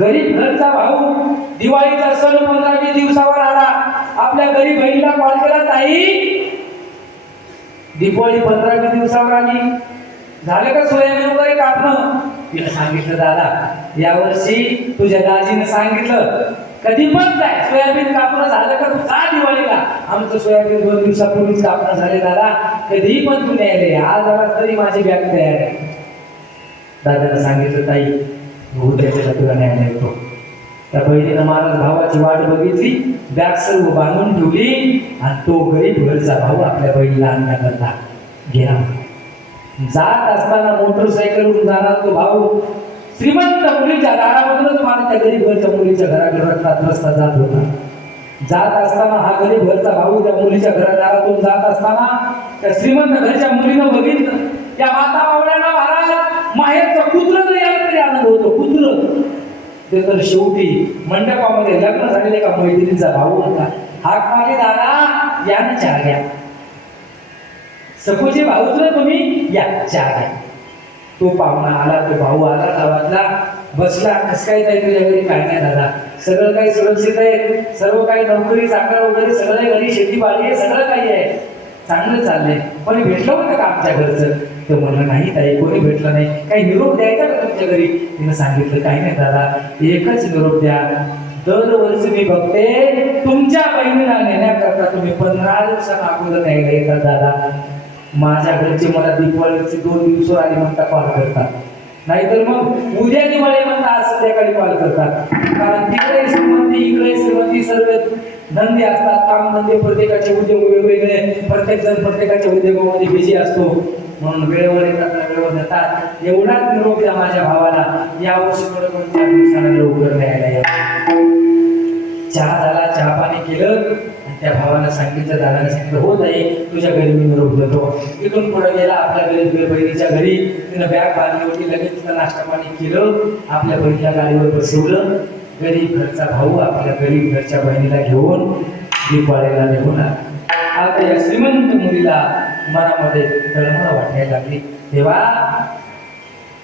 गरीब घरचा भाऊ दिवाळीचा सण 15-20 दिवसावर आला. आपल्या गरीब बहिणीला कॉल केला, ताई दिवाळी 15-20 दिवसावर आली, झालं का सोयाबीन वगैरे कापणं? तिने सांगितलं, दादा यावर्षी तुझ्या दाजीने सांगितलं कधी पण काय सोयाबीन कापणं झालं का तू जा दिवाळीला. आमचं सोयाबीन 2 दिवसापूर्वीच कापणं झाले दादा, कधी पण तू न्यायले आज आला तरी माझी बॅग तयार आहे. दादाने सांगितलं, ताई उद्याच्या तुला न्यायला येतो. त्या बहिणीनं महाराज भावाची वाट बघितली, बॅग सर्व बांधून ठेवली आणि तो गरीब घरचा भाऊ आपल्या बहिणीला आणण्याकरता गेला. जात असताना मोटरसायकलवरून जाणार तो भाऊ श्रीमंत मुलीच्या दारामधूनच मला त्या गरीब घरच्या मुलीच्या घराकडे रस्ता जात होता. जात असताना हा गरीब घरचा भाऊ त्या मुलीच्या दारातून जात असताना त्या श्रीमंत घरच्या मुलीनं बघितलं, त्या माता मावळ्यांना महाराज माहेरचं कुत्र जरी आलं तरी आनंद होतो. कुत्र ते तर शेवटी मंडपामध्ये लग्न झालेले एका मैत्रिणीचा भाऊ होता. हाक मारली, दादा या ना चहा घ्या. सखोजी भाऊच ना तुम्ही, या चहा घ्या. तो पाहुणा आला, तो भाऊ आला गावातला, बसला. कसं काय ताई तुझ्या घरी? काय नाही दादा, सगळं काही सुरक्षित आहे, सर्व काही नोकरी चाकरी वगैरे सगळं घरी, शेतीबाडी आहे, सगळं काही आहे, चांगलं चाललंय. कोणी भेटलं होतं का आमच्या घरचं? तो म्हणलं, नाही ताई कोणी भेटलं नाही. काही निरोप द्यायचा का तुमच्या घरी? तिनं सांगितलं, काही नाही दादा, एकच निरोप द्या. दरवर्षी मी बघते तुमच्या बहिणीला नेण्याकरता तुम्ही 15 दिवसांना अगोदर न्यायला येतात दादा. माझ्या घरचे मला दिवाळीचे 2 दिवस आली म्हणता कॉल करतात, नाहीतर मग उद्या दिवाळी म्हणता आज संध्याकाळी कॉल करतात. कारण तिकडे श्रीमंती इकडे श्रीमंती, सर्व धंदे असतात, काम धंदे, प्रत्येकाचे उद्योग वेगवेगळे, प्रत्येक जण प्रत्येकाच्या उद्योगामध्ये बिझी असतो. म्हणून वेळेवर येतात, वेळेवर जातात. एवढाच निरोप द्या माझ्या भावाला, यावर्षी थोडं 2-4 दिवसांना लवकर न्यायला या. चहा झाला, चहा पाणी केलं. त्या भावाला सांगितलं, दादाने सांगितलं, हो ताई तुझ्या घरी मी निरोप देतो. इथून पुढे गेला आपल्या गरीब बहिणीच्या घरी. तिनं बॅग बांधली होती, लगेच तिथं नाश्ता पाणी केलं, आपल्या बहिणीला गाडीवर बसवलं. गरीब घरचा भाऊ आपल्या गरीब घरच्या बहिणीला घेऊन दिवाळीला निघून आला. आता या श्रीमंत मुलीला मनामध्ये तळमळ वाटायला लागली, तेव्हा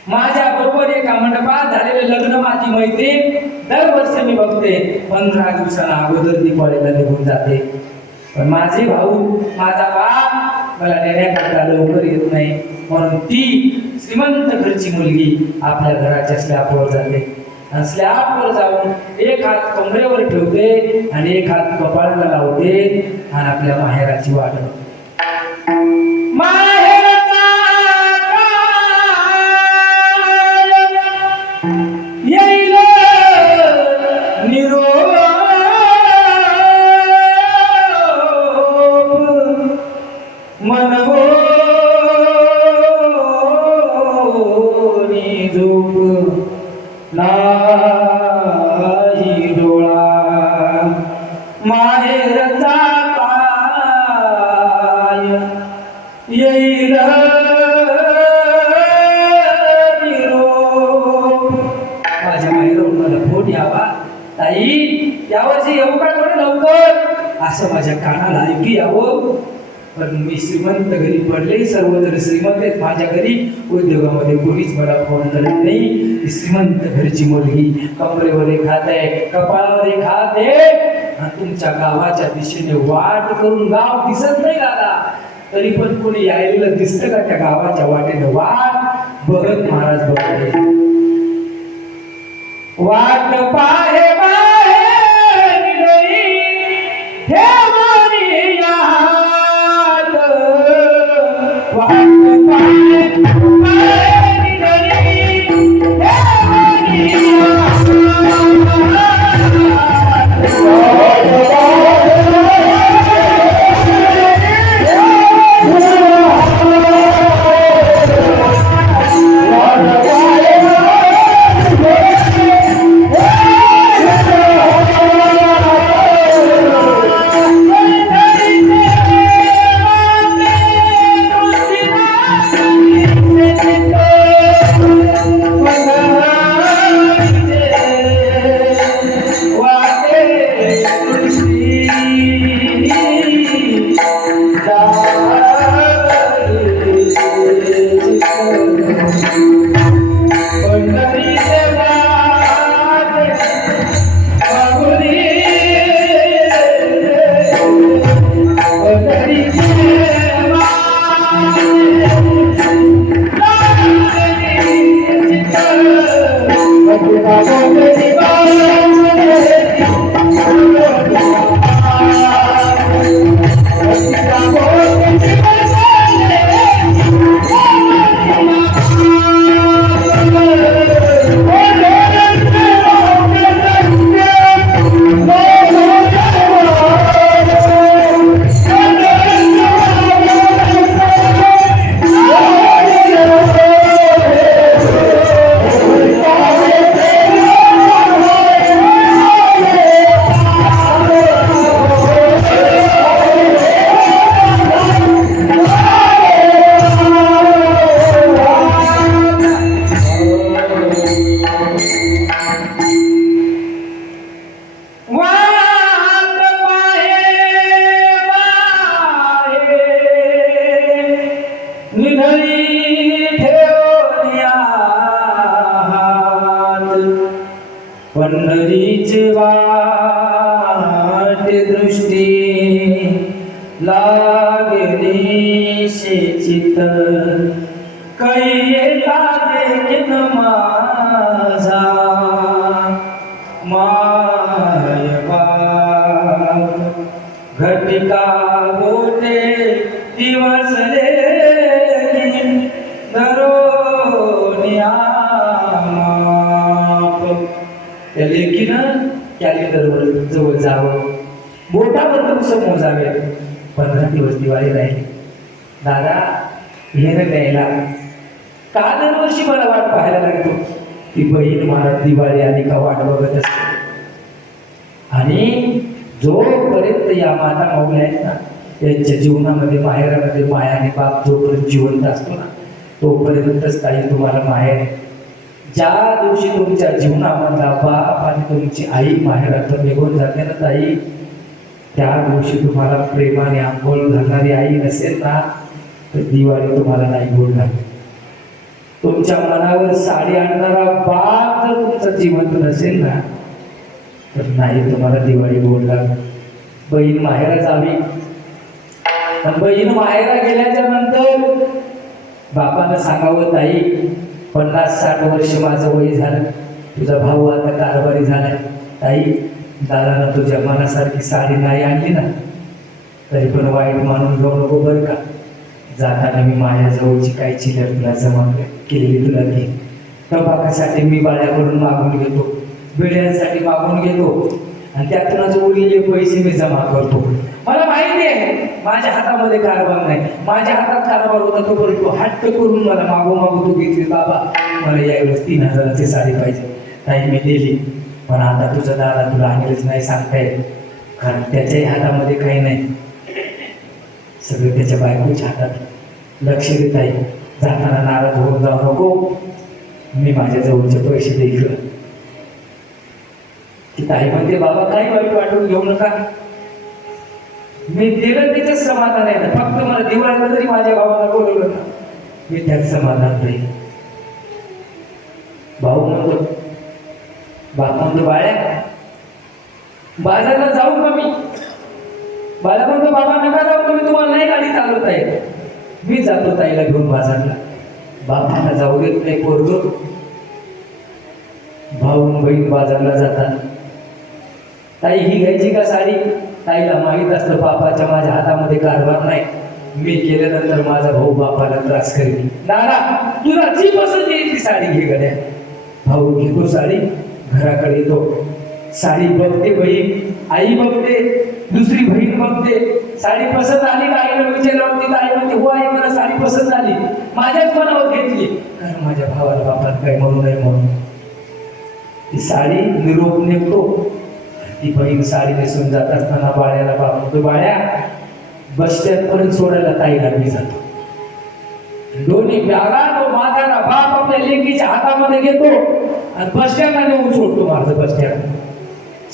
माझ्या बरोबर एका मंडपात झालेले लग्न माझी मैत्रीण दरवर्षी मी बघते 15 दिवसांना अगोदर दिवाळीला निघून जाते. पण माझे भाऊ, माझा बाप मला नेण्याकरता लवकर येत नाही. म्हणून ती श्रीमंत घरची मुलगी आपल्या घराच्या स्लॅबवर जाते आणि स्लॅबवर जाऊन एक हात कमरेवर ठेवते आणि एक हात कपाळाला लावते आणि आपल्या माहेराची वाट बघते. यावर्षी येऊ का थोडे लवकर असं माझ्या कानाला ऐकू यावं. पण मी श्रीमंत घरी पडले, सर्वजण श्रीमंत आहेत माझ्या घरी, उद्योगामध्ये कोणीच मला फोन करत नाही. ती श्रीमंत घरची मुलगी कमरेवर एक हात आहे, कपाळावर एक हात आहे आणि तुमच्या गावाच्या दिशेने वाट करून, गाव दिसत नाही दादा तरी पण कोणी यायला दिसतं का? त्या गावाच्या वाटेने वाट बघत महाराज बघते. वाट पाहे पंढरीची वाट दृष्टी लागली शेचित कै लागेन माझा माय बाप घटिका गोटे दिवसले दरोनिया त्या लेकीनं कॅलेंडरवर जवळ जावं बोटावर दिवस मोजावे 15 दिवस दिवाळी राहिली दादा हे द्यायला का दरवर्षी मला वाट पाहायला लागतो ती बहीण मला दिवाळी आली का वाट बघत असते आणि जोपर्यंत या माता माऊल्या आहेत ना त्यांच्या जीवनामध्ये माहेरामध्ये माया आणि बाप जोपर्यंत जिवंत असतो ना तोपर्यंतच ताई तुम्हाला माहेर आहे ज्या दिवशी तुमच्या जीवनामधला बाप आणि तुमची आई माहेरातून निघून जाते ना ताई त्या दिवशी तुम्हाला प्रेमाने आंघोळ घालणारी आई नसेल ना तर दिवाळी तुम्हाला नाही गोड लागते तुमच्या मनावर साडी आणणारा बाप जर तुमचा जिवंत नसेल ना तर नाही तुम्हाला दिवाळी गोड लागत बहीण माहेरा जावी पण बहीण माहेरा गेल्याच्या नंतर बापानं सांगावं ताई 50-60 वर्ष माझं वय झालं तुझा भाऊ आता कारभारी झालाय ताई दादानं तुझ्या मनासारखी साडी नाही आणली ना तरी पण वाईट मानून घेऊ नको बरं का जाताना मी माझ्याजवळची काही चिल्लर तुला जमा केलेली तुला घे टपाकासाठी मी बाळ्याकडून मागून घेतो बिड्यांसाठी मागून घेतो आणि त्यातूनच उरलेले पैसे मी जमा करतो मला माहिती आहे माझ्या हातामध्ये कारभार नाही माझ्या हातात कारभार होता तो परंतु हट्ट करून मला मागो तू घेतली बाबा मला यावेळेस 3000ची साडी पाहिजे ताई मी दिली पण आता तुझा दादा तुला आणलेच नाही सांगता येत कारण त्याच्याही हातामध्ये काही नाही सगळं त्याच्या बायकोच्या हातात लक्ष देत आहे जाताना नाराज होऊन जाऊ नको मी माझ्या जवळचे पैसे देईल ती ताई म्हणते बाबा काही वाईट वाटून घेऊ नका मी दिलं त्याच्यात समाधान आहे ना फक्त मला दिवाळीला तरी माझ्या भावाला बोलवलं ना मी त्यात समाधान नाही भाऊ म्हणतो बाप म्हणतो बाळ्या बाजारला जाऊ का मी बाळा म्हणतो बाबा नका जाऊ तुम्ही तुम्हाला नाही गाडी चालवता येत मी जातो ताईला घेऊन बाजारला बापाला जाऊ देत नाही पोरग भाऊ बहीण बाजारला जातात ताई ही घ्यायची का साडी ताईला माहीत असतं बापाच्या माझ्या हातामध्ये कारभार नाही मी केल्यानंतर माझा भाऊ बापाला त्रास करेल दादा तुला जी पसंत येईल ती साडी घे गड्या भाऊ घेतो साडी घराकडे येतो साडी बघते बहीण आई बघते दुसरी बहीण बघते साडी पसंत आली का आईला विचारल्यावरती आई म्हणते हो आई मला साडी पसंत आली माझ्याच मनावर घेतली कारण माझ्या भावाला बापाला काही म्हणू नये म्हणून ती साडी निरोप निघतो ती बहीण साडी नेसून जात असताना बाळ्याला बाप म्हणतो बाळ्या बस स्टँड पर्यंत सोडायला ताईला मी जातो दोन्ही बॅगा तो माझ्याला बाप आपल्या लेकीच्या हातामध्ये घेतो आणि बस स्टँडला नेऊन सोडतो माझं बस स्टँड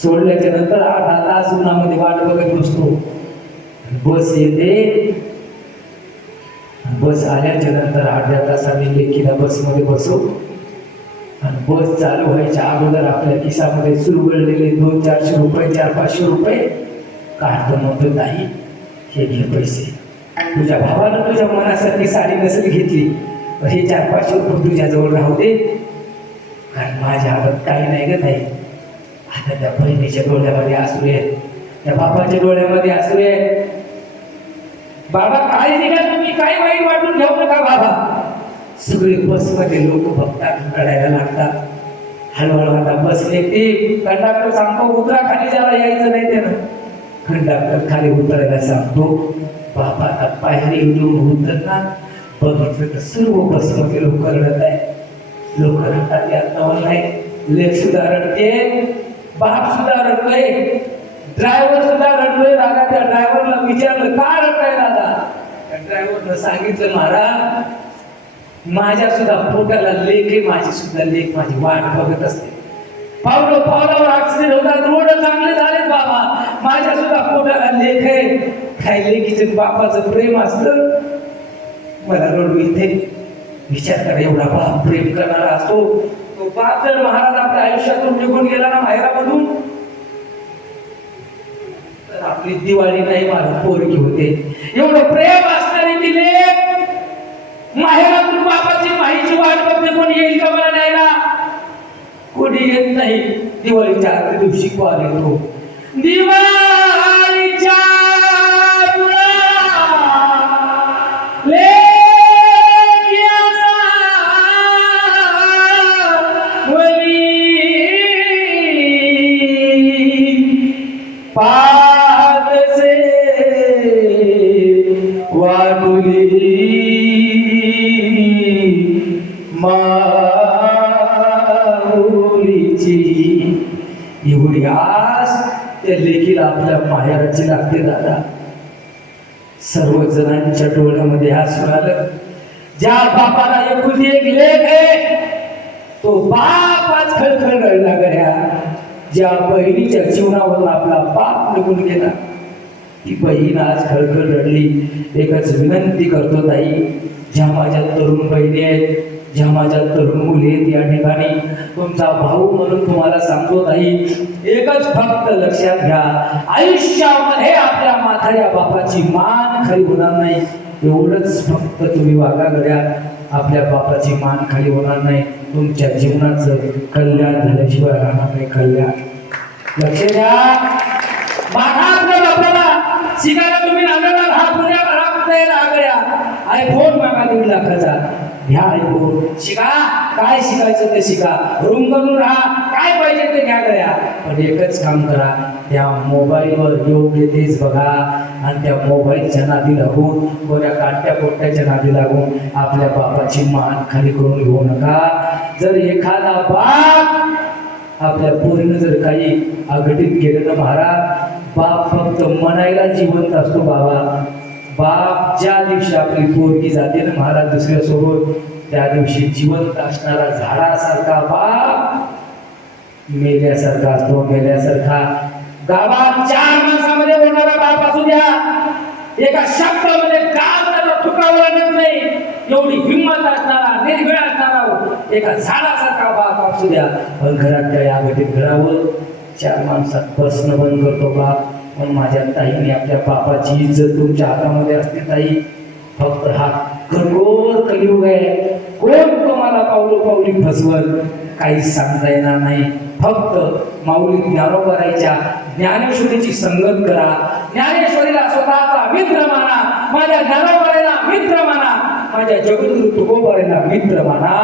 सोडल्याच्या नंतर 8 तास उन्हामध्ये वाट बघत बसतो बस येते बस आल्याच्या नंतर 8 तासांनी लेकीला बसमध्ये बसवतो आणि बस चालू व्हायच्या अगोदर आपल्या खिशामध्ये सुरगळलेले 200-400 रुपये 400-500 रुपये काढतो म्हणतो ताई हे घे पैसे तुझ्या भावानं तुझ्या मनासारखी साडी नसेल घेतली हे 400-500 रुपये तुझ्याजवळ राहू दे कारण माझ्या हातात काही नाही ग ताई. आता त्या बहिणीच्या डोळ्यामध्ये आसरू आहेत, त्या बापाच्या डोळ्यामध्ये आसरू आहेत. बाबा काय निघा तुम्ही, काय वाईट वाटून घेऊ नका बाबा. सगळे बसमध्ये लोक बघतात, रडायला लागतात. हळूहळू आता बसले ते कंडक्टर सांगतो उतरा खाली, ज्याला यायचं नाही त्यानं कंडक्टर खाली उतरायला सांगतो. बाबा आता पायरी येऊन उतरणार, बघितलं तर सर्व बसमध्ये लोक रडत आहे. लोक रडतात, यात नाही. लेख सुद्धा रडते, बाप सुद्धा रडतोय, ड्रायव्हर सुद्धा रडतोय. दादा त्या ड्रायव्हरला विचारलं का रडताय दादा? त्या ड्रायव्हरनं सांगितलं महाराज माझ्या सुद्धा पोटाला लेख आहे, माझी सुद्धा लेख माझी वाट बघत असते. पावलं पावलावर ऍक्सिडेंट होतात, रोड चांगले झालेत बाबा, माझ्या सुद्धा पोटाला लेख आहे. काय लेखीचं बापाचं प्रेम असतं, मला रडू येते. विचार करा, एवढा बाप प्रेम करणारा असतो, तो बाप जर महाराज आपल्या आयुष्यातून निघून गेला ना माहेरामधून, तर आपली दिवाळी नाही मला पोरगी होते. एवढं प्रेम असणारी ती लेक माहेरातून बापाची माहीची वाट बघते, कोणी येईल का मला न्यायला? कोणी येत नाही. दिवाळीच्या आदल्या दिवशी कॉल येतो, दिवाळीच्या पादसे वाटुली माऊलीची. एवढी आस त्या लेकीला आपल्या माहेराची लागते दादा. सर्व जणांच्या डोळ्यामध्ये हसू आलं. ज्या बापाला एकुलती एक लेक आहे, तो बाप आज खळखळ रडला गड्या. ज्या बहिणीच्या जीवनावर आपला बाप निघून गेला, ती बहीण आज खळखळ रडली. एकच विनंती करतो ताई, ज्या माझ्या तरुण बहिणी आहेत, ज्या माझ्या तरुण मुली आहेत, या ठिकाणी तुमचा भाऊ म्हणून तुम्हाला सांगतो ताई, एकच फक्त लक्षात घ्या, आयुष्यामध्ये आपल्या म्हाताऱ्या बापाची मान खाली होणार नाही. एवढंच फक्त तुम्ही वागा गड्या, आपल्या बापाची मान खाली होणार नाही. तुमच्या जीवनाचं कल्याण झाल्याशिवाय राहणार नाही. कल्याण लक्ष द्या. मागा आपल्या बापाला शिकायला तुम्ही लागला, हा पुण्याला हा पुण्याला आगळ्या आयफोन मागा 1.5 लाखाचा घ्या. आयफोन शिका, काय शिकायचं ते शिका, रूम करून राहा, काय पाहिजे ते घ्या गड्या. पण एकच काम करा, त्या मोबाईलवर योग्य तेच बघा आणि त्या मोबाईलच्या नादी लागून, कोण्या काट्या कोट्याच्या नादी लागून आपल्या बापाची मान खाली करून घेऊ नका. जर एखादा बाप आपल्या पोरीनं जर काही अघटित केलं तर महाराज, बाप फक्त म्हणायला जिवंत असतो बाबा. बाप ज्या दिवशी आपली पोरगी जाते ना महाराज दुसऱ्यासोबत, त्या दिवशी जिवंत असणारा झाडासारखा बाप मेल्यासारखा असतो. मेल्यासारखा गावात 4 माणसामध्ये बोलणारा बाप असू द्या, एका शब्दामध्ये गाव त्याला ठुकावं लागत नाही, एवढी हिंमत असणारा, निर्भय असणारा एका झाडासारखा बाप असू द्या. पण घरात या घटीत घरावर 4 माणसात बसणं बंद करतो बाप. पण माझ्या ताईने आपल्या बापाची इज्जत तुमच्या हातामध्ये असते ताई. फक्त हा कठोर कलियुग आहे, कोण तुम्हाला पावलो पावली फसवल काहीच सांगता येणार नाही. फक्त माऊली ज्ञानोबरायच्या ज्ञानेश्वरीची संगत करा. ज्ञानेश्वरीला स्वतःचा मित्र माना, माझ्या ज्ञानोबरायला मित्र माना, माझ्या जगद्गुरु तुकोबरायला मित्र माना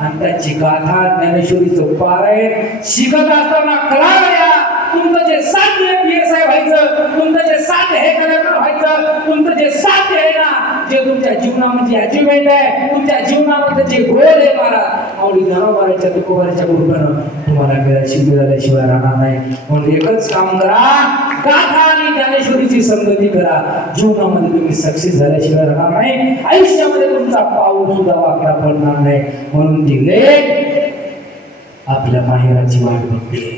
आणि त्यांची गाथा ज्ञानेश्वरीचं पारायण शिकत असताना कळाल्या. तुमचं जे साध्य आहे PSI व्हायचं, तुमचं जे साध्य आहे कलेक्टर व्हायचं, तुमचं जे साध्य आहे ना, जे तुमच्या जीवनामध्ये अचिव्हमेंट आहे, तुमच्या जीवनामध्ये जे गोल आहे महाराज, माऊली ज्ञानोबरायच्या तुकोबरायच्या कृपेनं तुम्हाला मिळाल्याशिवाय राहणार नाही. म्हणून एकच काम करा, गाथा आणि ज्ञानेश्वरीची संगती करा. जीवनामध्ये तुम्ही सक्सेस झाल्याशिवाय राहणार नाही. आयुष्यामध्ये तुमचा पाऊल सुद्धा वाकडा पडणार नाही. म्हणून ती लेक आपल्या माहेराची वाट बघते.